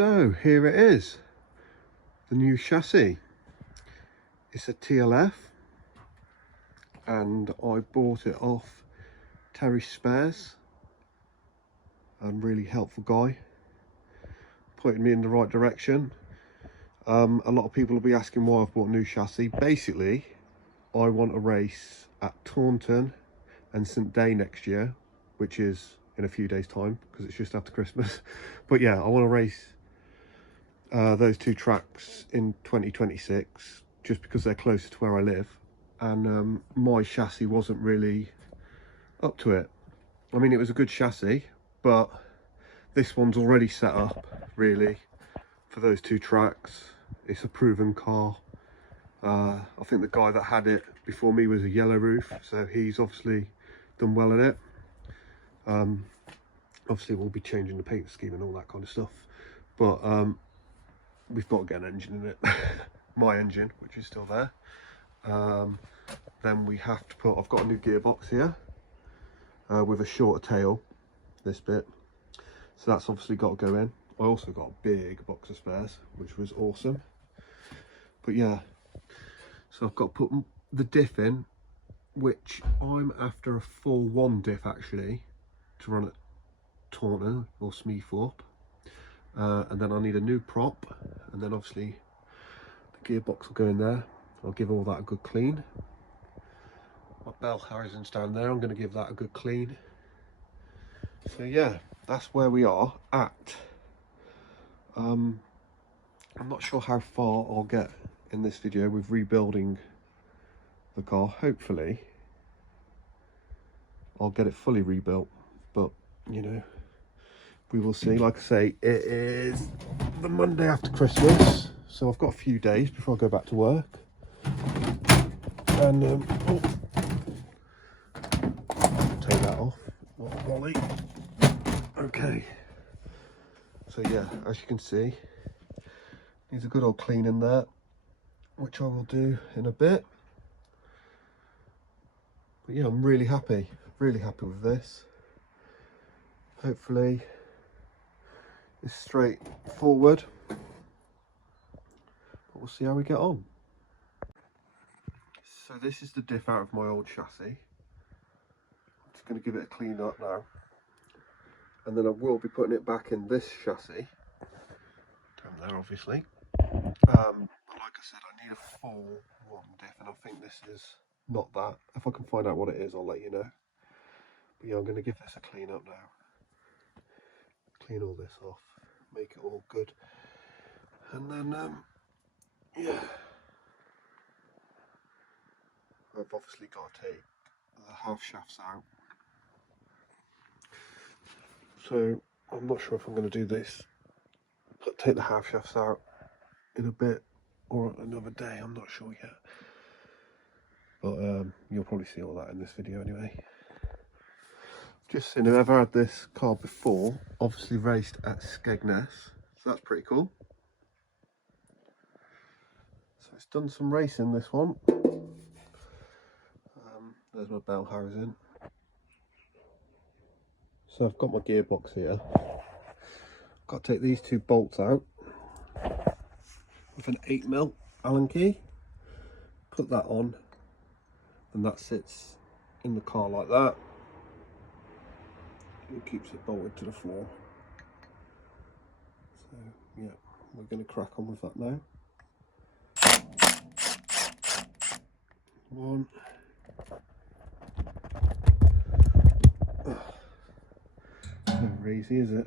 So here it is, the new chassis. It's a TLF and I bought it off Terry Spares, a really helpful guy, pointed me in the right direction. A lot of people will be asking why I've bought a new chassis. Basically, I want a race at Taunton and St Day next year, which is in a few days time because it's just after Christmas. But yeah, I want to race those two tracks in 2026 just because they're closer to where I live, and my chassis wasn't really up to it. I mean, it was a good chassis, but this one's already set up really for those two tracks. It's a proven car. I think the guy that had it before me was a yellow roof, so he's obviously done well at it. Obviously we'll be changing the paint scheme and all that kind of stuff, but we've got to get an engine in it. My engine, which is still there. Then we have to put, I've got a new gearbox here with a shorter tail, this bit, so that's obviously got to go in. I also got a big box of spares, which was awesome. But yeah, so I've got to put the diff in, which I'm after a 4-1 diff actually to run at Taunton or Smeethorpe. And then I need a new prop, and then obviously the gearbox will go in there. I'll give all that a good clean. My bell housing's down there, I'm going to give that a good clean. So yeah, that's where we are at. I'm not sure how far I'll get in this video with rebuilding the car. Hopefully I'll get it fully rebuilt, but you know, we will see. Like I say, it is the Monday after Christmas, so I've got a few days before I go back to work. And oh, take that off, not a volley. Okay, so yeah, as you can see, needs a good old clean in there, which I will do in a bit. But yeah, I'm really happy with this. Hopefully it's straightforward, but we'll see how we get on. So this is the diff out of my old chassis. I'm just going to give it a clean up now, and then I will be putting it back in this chassis down there obviously. Like I said, I need a 4-1 diff, and I think this is not that. If I can find out what it is, I'll let you know. But yeah, I'm going to give this a clean up now. Clean all this off, make it all good, and then yeah, I've obviously got to take the half shafts out. So I'm not sure if I'm going to do this, take the half shafts out in a bit or another day, I'm not sure yet, but you'll probably see all that in this video anyway. Just seen whoever had this car before, obviously raced at Skegness, so that's pretty cool. So it's done some racing, this one. There's my bell housing. So I've got my gearbox here. Got to take these two bolts out with an 8mm Allen key. Put that on, and that sits in the car like that. It keeps it bolted to the floor. So yeah, we're going to crack on with that now. One. Never easy, is it?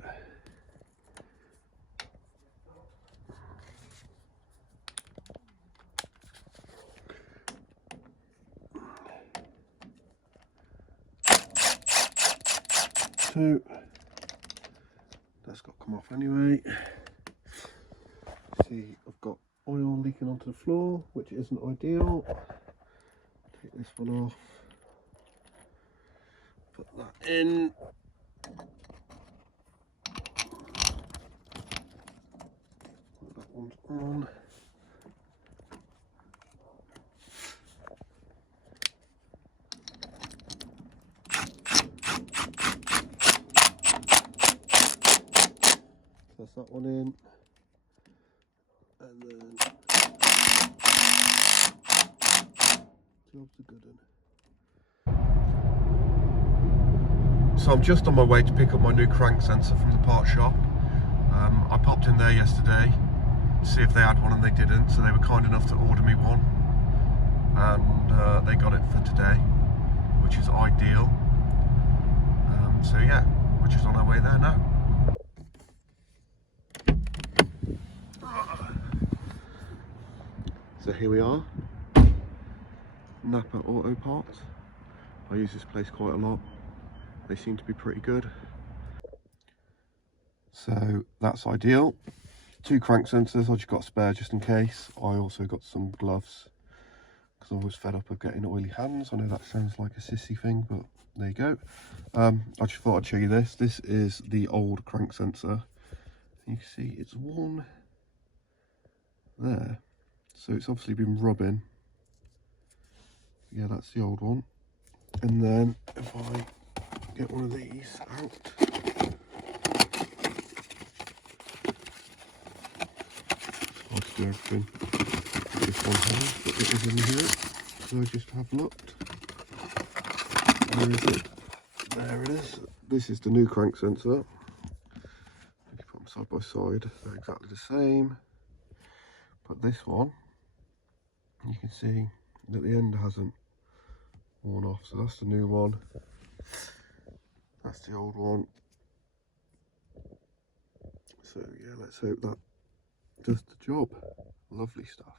Two. That's got to come off anyway. See, I've got oil leaking onto the floor, which isn't ideal. Take this one off. Put that in. That one's on. That's that one in. And then job's a good one. So I'm just on my way to pick up my new crank sensor from the part shop. I popped in there yesterday to see if they had one, and they didn't, so they were kind enough to order me one, and they got it for today, which is ideal. So yeah, we're just on our way there now. So here we are, Napa Auto Parts. I use this place quite a lot. They seem to be pretty good. So that's ideal. 2 crank sensors, I just got a spare just in case. I also got some gloves because I was fed up of getting oily hands. I know that sounds like a sissy thing, but there you go. I just thought I'd show you this. This is the old crank sensor. You can see it's worn there. So it's obviously been rubbing. Yeah, that's the old one. And then if I get one of these out, I'll just do everything with this one hand, but it is in here. So I just have looked. Where is it? There it is. This is the new crank sensor. If you put them side by side, they're exactly the same. But this one, you can see that the end hasn't worn off. So that's the new one. That's the old one. So yeah, let's hope that does the job. Lovely stuff.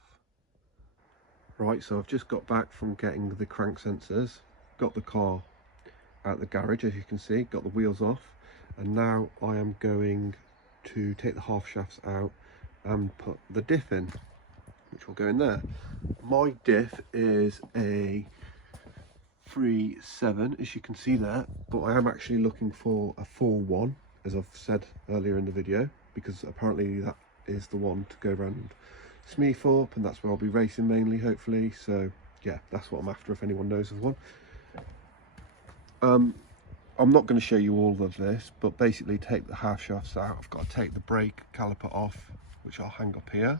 Right, so I've just got back from getting the crank sensors, got the car out the garage, as you can see, got the wheels off, and now I am going to take the half shafts out and put the diff in, which will go in there. My diff is a 3.7, as you can see there, but I am actually looking for a 4.1, as I've said earlier in the video, because apparently that is the one to go around Smeethorpe, and that's where I'll be racing mainly, hopefully. So yeah, that's what I'm after, if anyone knows of one. I'm not going to show you all of this, but basically take the half shafts out. I've got to take the brake caliper off, which I'll hang up here.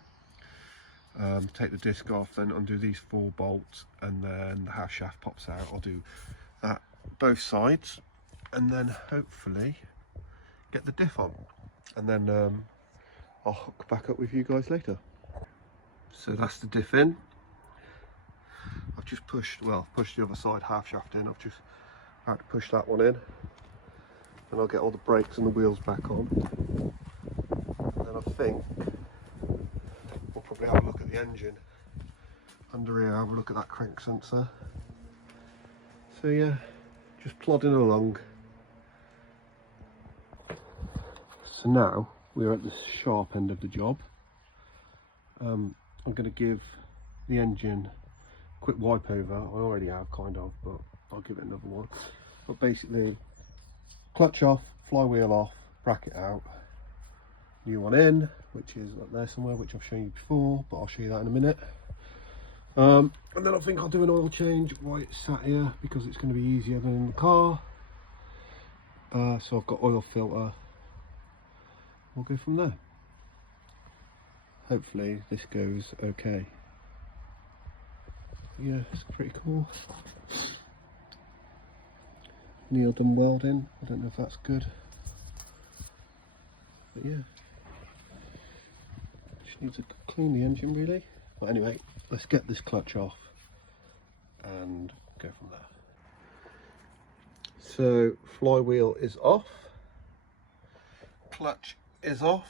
Take the disc off, then undo these 4 bolts, and then the half shaft pops out. I'll do that both sides, and then hopefully get the diff on, and then I'll hook back up with you guys later. So that's the diff in. I've just pushed the other side half shaft in. I've just had to push that one in, and I'll get all the brakes and the wheels back on. And then I think we'll probably have a look at the engine under here, have a look at that crank sensor. So yeah, just plodding along. So now we're at the sharp end of the job. I'm going to give the engine a quick wipe over. I already have, kind of, but I'll give it another one. But basically, clutch off, flywheel off, bracket out, new one in, which is up there somewhere, which I've shown you before, but I'll show you that in a minute. And then I think I'll do an oil change while it's sat here, because it's going to be easier than in the car. So I've got oil filter. We'll go from there. Hopefully this goes okay. Yeah, it's pretty cool. Neil done welding. I don't know if that's good, but yeah, just need to clean the engine really. But anyway, let's get this clutch off and go from there. So flywheel is off, clutch is off.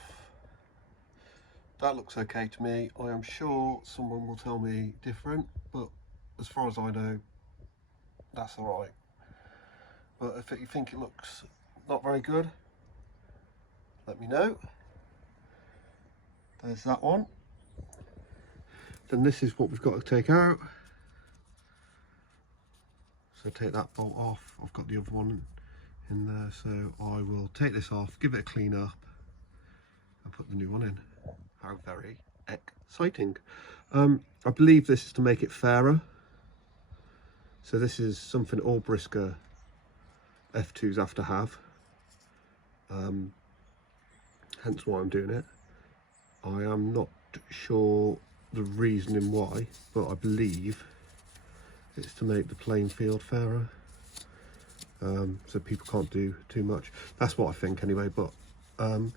That looks okay to me. I am sure someone will tell me different, but as far as I know, that's all right. But if you think it looks not very good, let me know. There's that one. Then this is what we've got to take out. So take that bolt off. I've got the other one in there, so I will take this off, give it a clean up, and put the new one in. How very exciting. I believe this is to make it fairer. So this is something all Brisker F2s have to have. Hence why I'm doing it. I am not sure the reasoning why, but I believe it's to make the playing field fairer, so people can't do too much. That's what I think anyway, but I'm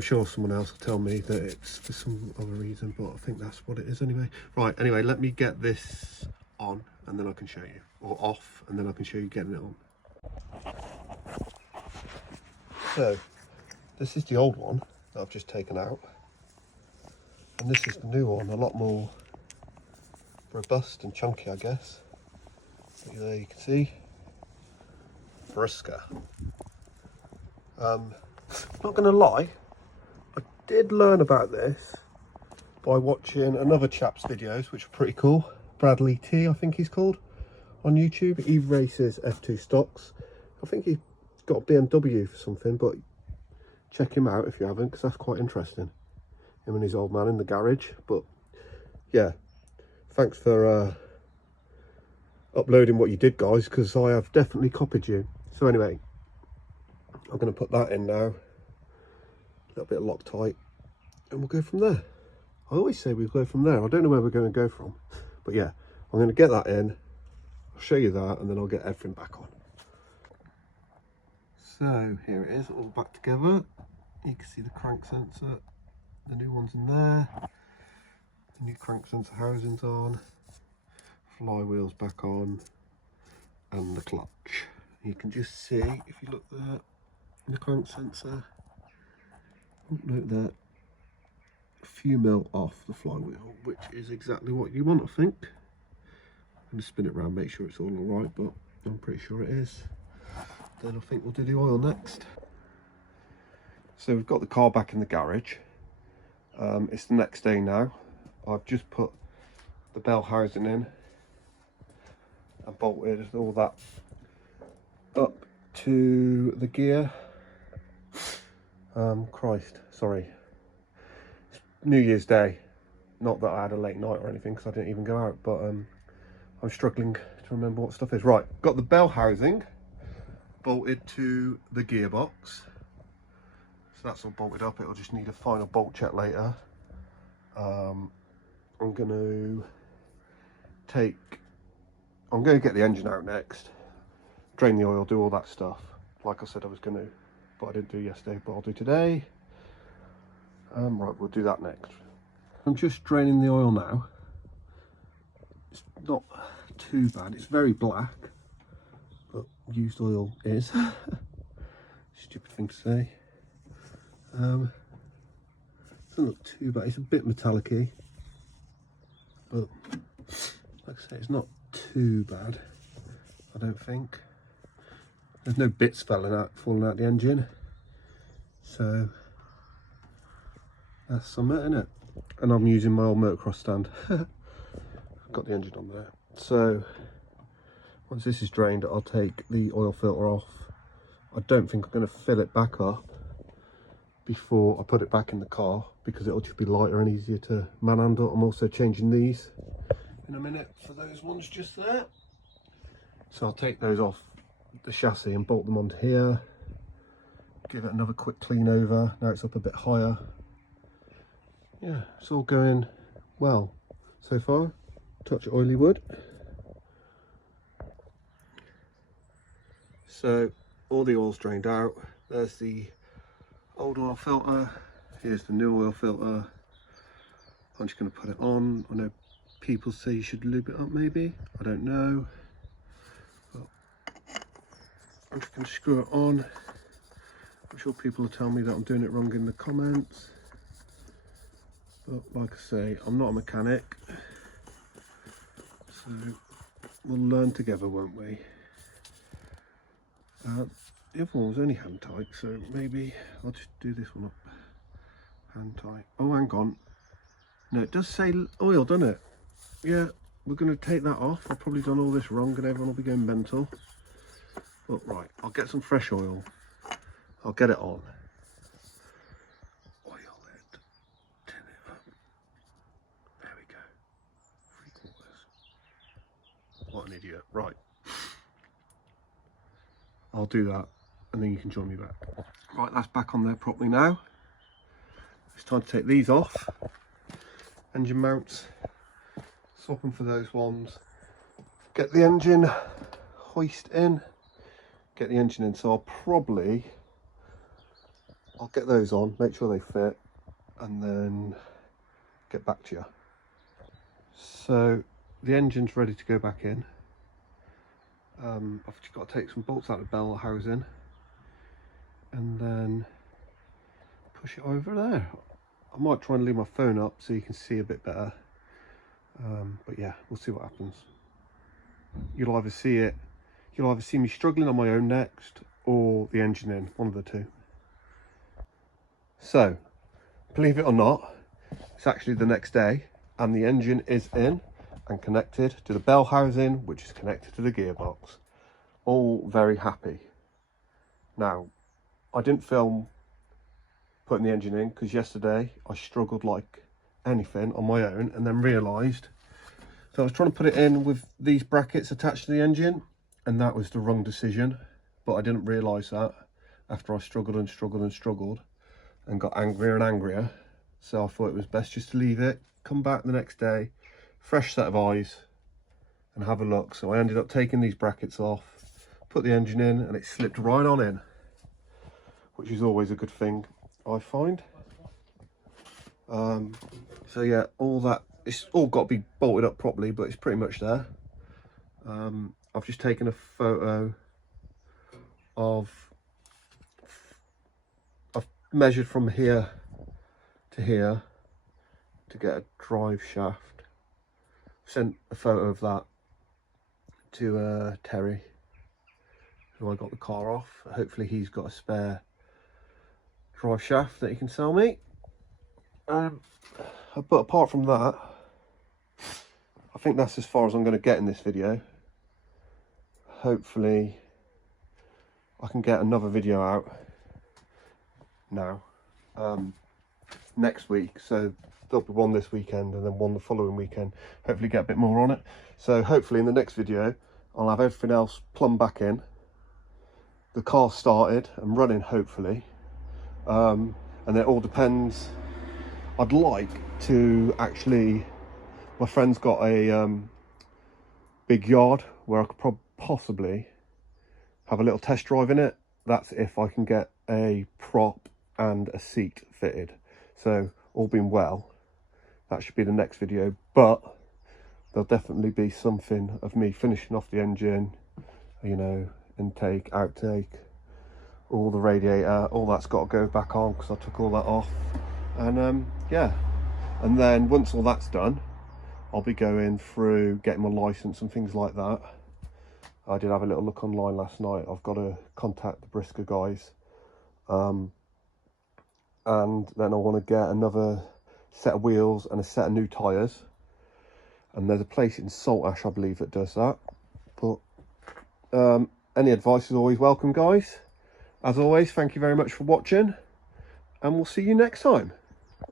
sure someone else will tell me that it's for some other reason, but I think that's what it is anyway. Right, anyway, let me get this on and then I can show you, or off and then I can show you getting it on. So this is the old one that I've just taken out, and this is the new one, a lot more robust and chunky, I guess. There you can see, brisker. Not gonna lie, I did learn about this by watching another chap's videos, which are pretty cool. Bradley T, I think he's called, on YouTube. He races F2 stocks. I think he's got a BMW for something, but check him out if you haven't, because that's quite interesting. Him and his old man in the garage. But yeah, thanks for uploading what you did, guys, because I have definitely copied you. So anyway, I'm going to put that in now, a little bit of Loctite, and we'll go from there. I always say we'll go from there. I don't know where we're going to go from, but yeah, I'm going to get that in, I'll show you that, and then I'll get everything back on. So here it is, all back together. You can see the crank sensor, the new one's in there, the new crank sensor housing's on, flywheel's back on, and the clutch. You can just see, if you look there, the crank sensor, note that, a few mil off the flywheel, which is exactly what you want, I think. I'm going to spin it around, make sure it's all alright, but I'm pretty sure it is. Then I think we'll do the oil next. So we've got the car back in the garage. It's the next day now. I've just put the bell housing in and bolted all that up to the gear. Christ, sorry. It's New Year's Day. Not that I had a late night or anything, because I didn't even go out, but I'm struggling to remember what stuff is. Right, got the bell housing bolted to the gearbox. So that's all bolted up. It'll just need a final bolt check later. I'm going to get the engine out next, drain the oil, do all that stuff like I said I was going to, but I didn't do yesterday, but I'll do today. Right, we'll do that next. I'm just draining the oil now. It's not too bad, it's very black, but used oil is. Stupid thing to say. Doesn't look too bad, it's a bit metallic-y, but like I say, it's not too bad, I don't think. There's no bits falling out the engine, so that's something, isn't it? And I'm using my old motocross stand. I've got the engine on there. So once this is drained, I'll take the oil filter off. I don't think I'm going to fill it back up before I put it back in the car, because it'll just be lighter and easier to manhandle. I'm also changing these in a minute for those ones just there. So I'll take those off the chassis and bolt them onto here. Give it another quick clean over. Now it's up a bit higher. Yeah, it's all going well so far. Touch of oily wood. So all the oil's drained out. There's the old oil filter. Here's the new oil filter. I'm just going to put it on. I know people say you should lube it up maybe. I don't know. But I'm just going to screw it on. I'm sure people will tell me that I'm doing it wrong in the comments. But like I say, I'm not a mechanic. So we'll learn together, won't we? The other one was only hand tight, so maybe I'll just do this one up hand tight. Oh, hang on. No, it does say oil, doesn't it? Yeah, we're going to take that off. I've probably done all this wrong and everyone will be going mental. But right, I'll get some fresh oil. I'll get it on. Oil it. Tin it up. There we go. 3/4. What an idiot. Right. I'll do that and then you can join me back. Right, that's back on there properly now. It's time to take these off. engine mounts, swap them for those ones, get the engine hoist in, get the engine in. So I'll get those on, make sure they fit, and then get back to you. So the engine's ready to go back in. I've just got to take some bolts out of the bell housing and then push it over there. I might try and leave my phone up so you can see a bit better, but yeah, we'll see what happens. You'll either see me struggling on my own next, or the engine in, one of the two. So, believe it or not, it's actually the next day and the engine is in and connected to the bell housing, which is connected to the gearbox. All very happy. Now, I didn't film putting the engine in because yesterday I struggled like anything on my own, and then realised, so I was trying to put it in with these brackets attached to the engine, and that was the wrong decision, but I didn't realise that after I struggled and struggled and struggled and got angrier and angrier. So I thought it was best just to leave it, come back the next day, fresh set of eyes, and have a look. So I ended up taking these brackets off, put the engine in, and it slipped right on in, which is always a good thing, I find. So yeah, all that, it's all got to be bolted up properly, but it's pretty much there. I've just taken a photo of, I've measured from here to here to get a drive shaft. Sent a photo of that to Terry, who I got the car off. Hopefully he's got a spare drive shaft that he can sell me. But apart from that, I think that's as far as I'm going to get in this video. Hopefully I can get another video out now, next week. So there'll be one this weekend and then one the following weekend. Hopefully get a bit more on it. So hopefully in the next video I'll have everything else plumbed back in, the car started and running hopefully, and it all depends. I'd like to actually, my friend's got a big yard where I could possibly have a little test drive in it. That's if I can get a prop and a seat fitted. So all being well, that should be the next video, but there'll definitely be something of me finishing off the engine, you know, intake, outtake, all the radiator, all that's got to go back on because I took all that off. And yeah, and then once all that's done, I'll be going through getting my license and things like that. I did have a little look online last night. I've got to contact the Brisker guys, and then I want to get another set of wheels and a set of new tyres, and there's a place in Saltash I believe that does that. But any advice is always welcome, guys. As always, thank you very much for watching, and we'll see you next time.